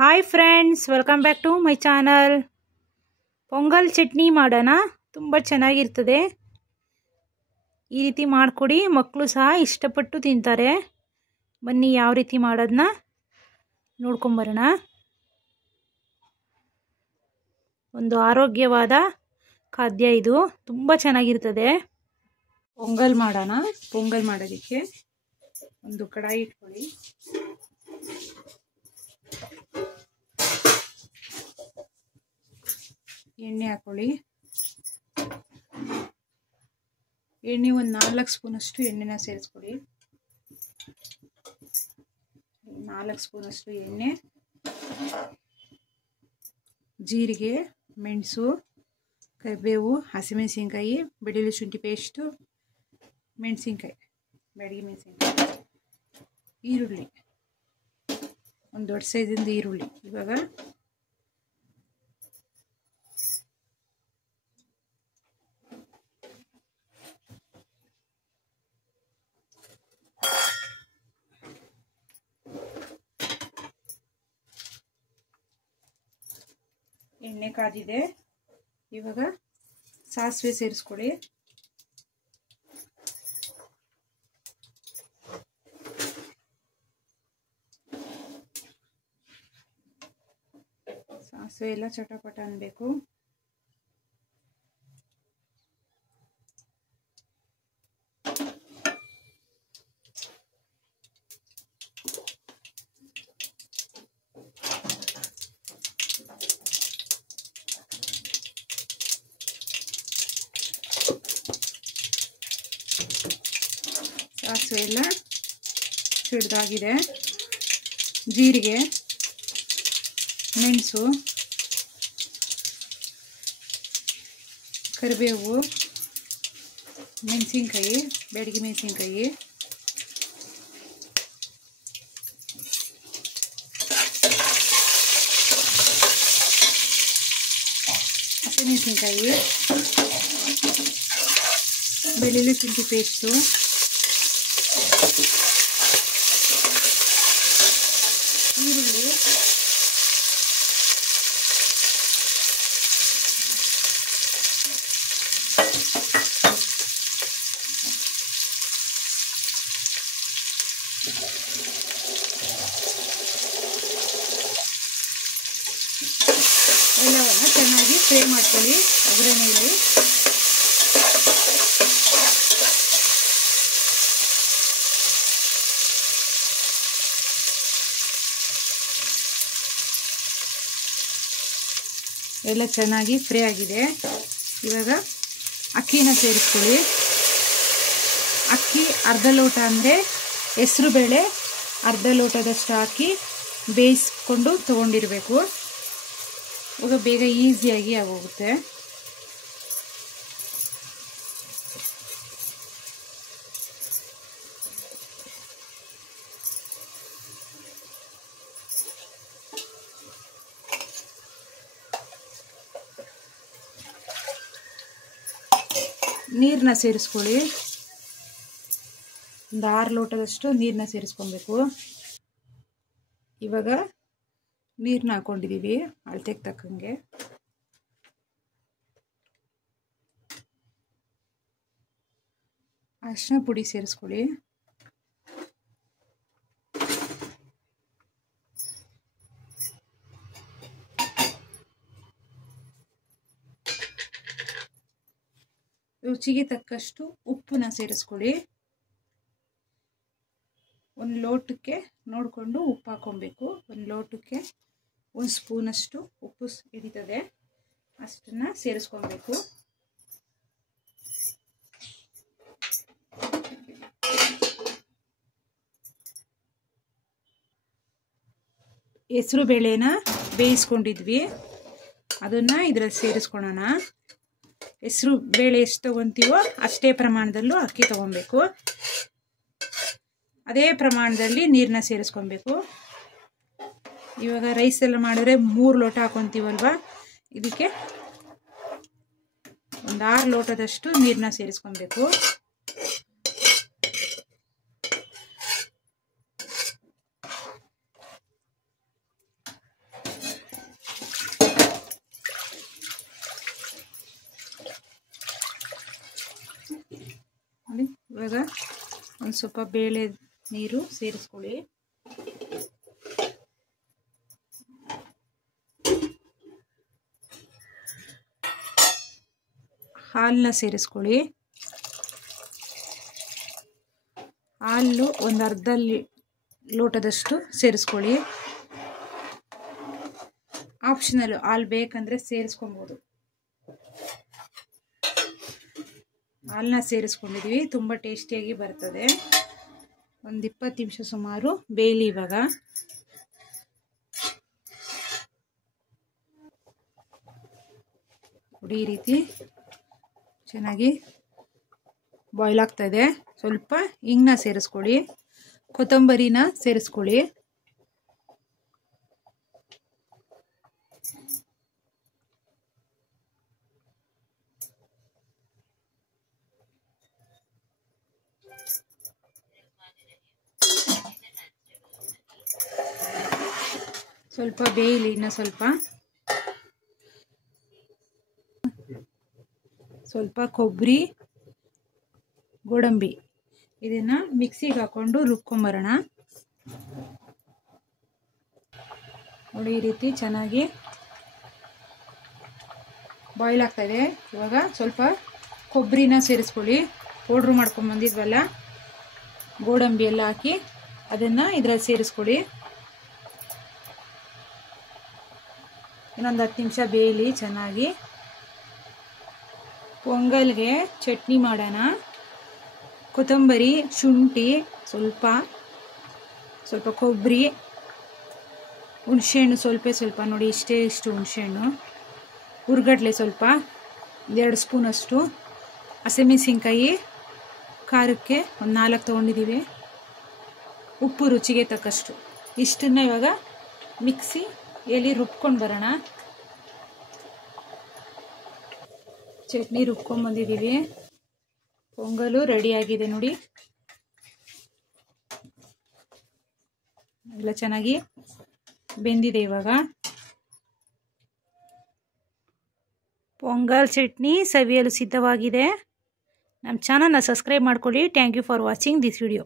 Hi friends, welcome back to my channel. Pongal chutney ಮಾಡೋಣ. ತುಂಬ ಚೆನ್ನಾಗಿರ್ತದೆ. ಈ ರೀತಿ ಮಾಡಿಕೊಡಿ, ಮಕ್ಕಳು ಸಹ ಇಷ್ಟಪಟ್ಟು ತಿಂತಾರೆ. ಬನ್ನಿ ಯಾವ ರೀತಿ ಮಾಡೋದನ್ನ ನೋಡ್ಕೊಂಬರೋಣ. ಒಂದು ಆರೋಗ್ಯವಾದ ಖಾದ್ಯ ಇದು, ತುಂಬ ಚೆನ್ನಾಗಿರ್ತದೆ. ಪೊಂಗಲ್ ಮಾಡೋಣ. ಪೊಂಗಲ್ ಮಾಡೋದಕ್ಕೆ ಒಂದು ಕಡಾಯಿ ಇಟ್ಕೊಳ್ಳಿ. ಎಣ್ಣೆ ಹಾಕೊಳ್ಳಿ. ಎಣ್ಣೆ ಒಂದು 4 ಸ್ಪೂನಷ್ಟು ಎಣ್ಣೆನ ಸೇರಿಸ್ಕೊಳ್ಳಿ. 4 ಸ್ಪೂನಷ್ಟು ಎಣ್ಣೆ, ಜೀರಿಗೆ, ಮೆಣಸು, ಕರಿಬೇವು, ಹಸಿಮೆಣಸಿನ್ಕಾಯಿ, ಬೆಳ್ಳುಳ್ಳಿ ಶುಂಠಿ ಪೇಸ್ಟು, ಮೆಣಸಿನ್ಕಾಯಿ, ಬ್ಯಾಡಗಿ ಮೆಣಸಿನ್ಕಾಯಿ, ಈರುಳ್ಳಿ, ಒಂದು ದೊಡ್ಡ ಸೈಜಿಂದ ಈರುಳ್ಳಿ. ಇವಾಗ ಎಣ್ಣೆ ಕಾದಿದೆ. ಇವಾಗ ಸಾಸಿವೆ ಸೇರಿಸ್ಕೊಳ್ಳಿ. ಸಾಸಿವೆ ಎಲ್ಲ ಚಟಪಟ ಅನ್ಬೇಕು. ಸಾಸಿವೆ ಎಲ್ಲ ಸಿಡ್ದಾಗಿದೆ. ಜೀರಿಗೆ, ಮೆಣಸು, ಕರಿಬೇವು, ಮೆಣಸಿನ್ಕಾಯಿ, ಬ್ಯಾಡಗಿ ಮೆಣಸಿನ್ಕಾಯಿ, ಹಸಿಮೆಣಸಿನ್ಕಾಯಿ, ಬೆಳ್ಳುಳ್ಳಿ ಶುಂಠಿ ಪೇಸ್ಟು, ಈರುಳ್ಳಿ, ಎಲ್ಲವನ್ನು ಚೆನ್ನಾಗಿ ಫ್ರೈ ಮಾಡ್ಕೊಳ್ಳಿ ಒಗ್ಗರಣೆಯಲ್ಲಿ. ಎಲ್ಲ ಚೆನ್ನಾಗಿ ಫ್ರೈ ಆಗಿದೆ. ಇವಾಗ ಅಕ್ಕಿನ ಸೇರಿಸ್ಕೊಳ್ಳಿ. ಅಕ್ಕಿ ಅರ್ಧ ಲೋಟ ಅಂದರೆ ಹೆಸರು ಬೇಳೆ ಅರ್ಧ ಲೋಟದಷ್ಟು ಹಾಕಿ ಬೇಯಿಸ್ಕೊಂಡು ತೊಗೊಂಡಿರಬೇಕು. ಇವಾಗ ಬೇಗ ಈಸಿಯಾಗಿ ಆಗೋಗುತ್ತೆ. ನೀರನ್ನ ಸೇರಿಸ್ಕೊಳ್ಳಿ. ಒಂದು 6 ಲೋಟದಷ್ಟು ನೀರನ್ನ ಸೇರಿಸ್ಕೊಬೇಕು. ಇವಾಗ ನೀರನ್ನ ಹಾಕೊಂಡಿದ್ದೀವಿ ಅಳತೆಗೆ ತಕ್ಕಂಗೆ. ಅರಿಶಿನ ಪುಡಿ ಸೇರಿಸ್ಕೊಳ್ಳಿ. ರುಚಿಗೆ ತಕ್ಕಷ್ಟು ಉಪ್ಪನ್ನ ಸೇರಿಸ್ಕೊಳ್ಳಿ. ಒಂದು ಲೋಟಕ್ಕೆ ನೋಡಿಕೊಂಡು ಉಪ್ಪು ಹಾಕೊಬೇಕು. ಒಂದು ಲೋಟಕ್ಕೆ 1 ಸ್ಪೂನಷ್ಟು ಉಪ್ಪು ಹಿಡಿತದೆ, ಅಷ್ಟನ್ನು ಸೇರಿಸ್ಕೊಬೇಕು. ಹೆಸರು ಬೇಳೆನ ಬೇಯಿಸ್ಕೊಂಡಿದ್ವಿ, ಅದನ್ನು ಇದರಲ್ಲಿ ಸೇರಿಸ್ಕೊಳ್ಳೋಣ. ಹೆಸರು ಬೇಳೆ ಎಷ್ಟು ತೊಗೊತೀವೋ ಅಷ್ಟೇ ಪ್ರಮಾಣದಲ್ಲೂ ಅಕ್ಕಿ ತೊಗೊಬೇಕು. ಅದೇ ಪ್ರಮಾಣದಲ್ಲಿ ನೀರನ್ನ ಸೇರಿಸ್ಕೊಬೇಕು. ಇವಾಗ ರೈಸ್ ಎಲ್ಲ ಮಾಡಿದ್ರೆ 3 ಲೋಟ ಹಾಕೊತೀವಲ್ವ, ಇದಕ್ಕೆ ಒಂದು 6 ಲೋಟದಷ್ಟು ನೀರನ್ನ ಸೇರಿಸ್ಕೊಬೇಕು. ಇವಾಗ ಒಂದು ಸ್ವಲ್ಪ ಬೇಳೆ ನೀರು ಸೇರಿಸ್ಕೊಳ್ಳಿ. ಹಾಲನ್ನ ಸೇರಿಸ್ಕೊಳ್ಳಿ. ಹಾಲು ಒಂದು ಅರ್ಧ ಲೋಟದಷ್ಟು ಸೇರಿಸ್ಕೊಳ್ಳಿ. ಆಪ್ಷನಲ್, ಹಾಲು ಬೇಕಂದರೆ ಸೇರಿಸ್ಕೊಬೋದು. ಹಾಲನ್ನ ಸೇರಿಸ್ಕೊಂಡಿದ್ದೀವಿ, ತುಂಬ ಟೇಸ್ಟಿಯಾಗಿ ಬರ್ತದೆ. ಒಂದು 20 ನಿಮಿಷ ಸುಮಾರು ಬೇಯಲಿ. ಇವಾಗ ಈ ರೀತಿ ಚೆನ್ನಾಗಿ ಬಾಯ್ಲ್ ಆಗ್ತಾಯಿದೆ. ಸ್ವಲ್ಪ ಹಿಂಗನ್ನ ಸೇರಿಸ್ಕೊಳ್ಳಿ, ಕೊತ್ತಂಬರಿನ ಸೇರಿಸ್ಕೊಳ್ಳಿ. ಸ್ವಲ್ಪ ಬೇಯಲಿ, ಇನ್ನು ಸ್ವಲ್ಪ ಕೊಬ್ಬರಿ, ಗೋಡಂಬಿ ಇದನ್ನು ಮಿಕ್ಸಿಗೆ ಹಾಕ್ಕೊಂಡು ರುಬ್ಕೊಂಬರೋಣ. ನೋಡಿ, ಈ ರೀತಿ ಚೆನ್ನಾಗಿ ಬಾಯ್ಲ್ ಆಗ್ತಾಯಿದೆ. ಇವಾಗ ಸ್ವಲ್ಪ ಕೊಬ್ಬರಿನ ಸೇರಿಸ್ಕೊಳ್ಳಿ. ಪೌಡ್ರು ಮಾಡ್ಕೊಂಬಂದಿದ್ವಲ್ಲ, ಗೋಡಂಬಿ ಎಲ್ಲ ಹಾಕಿ ಅದನ್ನು ಇದರಲ್ಲಿ ಸೇರಿಸ್ಕೊಳ್ಳಿ. ಇನ್ನೊಂದು 10 ನಿಮಿಷ ಬೇಯಲಿ ಚೆನ್ನಾಗಿ. ಪೊಂಗಲ್ಗೆ ಚಟ್ನಿ ಮಾಡೋಣ. ಕೊತ್ತಂಬರಿ, ಶುಂಠಿ, ಸ್ವಲ್ಪ ಕೊಬ್ಬರಿ, ಹುಣಸೆಹಣ್ಣು ಸ್ವಲ್ಪ ನೋಡಿ, ಇಷ್ಟು ಹುಣಸೆಹಣ್ಣು, ಹುರ್ಗಡ್ಲೆ ಸ್ವಲ್ಪ 2 ಸ್ಪೂನಷ್ಟು, ಹಸಿಮೆಣಸಿನ್ಕಾಯಿ ಖಾರಕ್ಕೆ ಒಂದು 4 ತೊಗೊಂಡಿದ್ದೀವಿ, ಉಪ್ಪು ರುಚಿಗೆ ತಕ್ಕಷ್ಟು. ಇಷ್ಟನ್ನು ಇವಾಗ ಮಿಕ್ಸಿಯಲ್ಲಿ ರುಬ್ಕೊಂಡು ಬರೋಣ. ಚಟ್ನಿ ರುಬ್ಕೊಂಡ್ಬಂದಿದ್ದೀವಿ. ಪೊಂಗಲು ರೆಡಿಯಾಗಿದೆ ನೋಡಿ. ಎಲ್ಲ ಚೆನ್ನಾಗಿ ಬೆಂದಿದೆ. ಇವಾಗ ಪೊಂಗಲ್ ಚಟ್ನಿ ಸವಿಯಲು ಸಿದ್ಧವಾಗಿದೆ. ನಮ್ಮ ಚಾನಲ್ನ ಸಬ್ಸ್ಕ್ರೈಬ್ ಮಾಡ್ಕೊಳ್ಳಿ. Thank you for watching this video.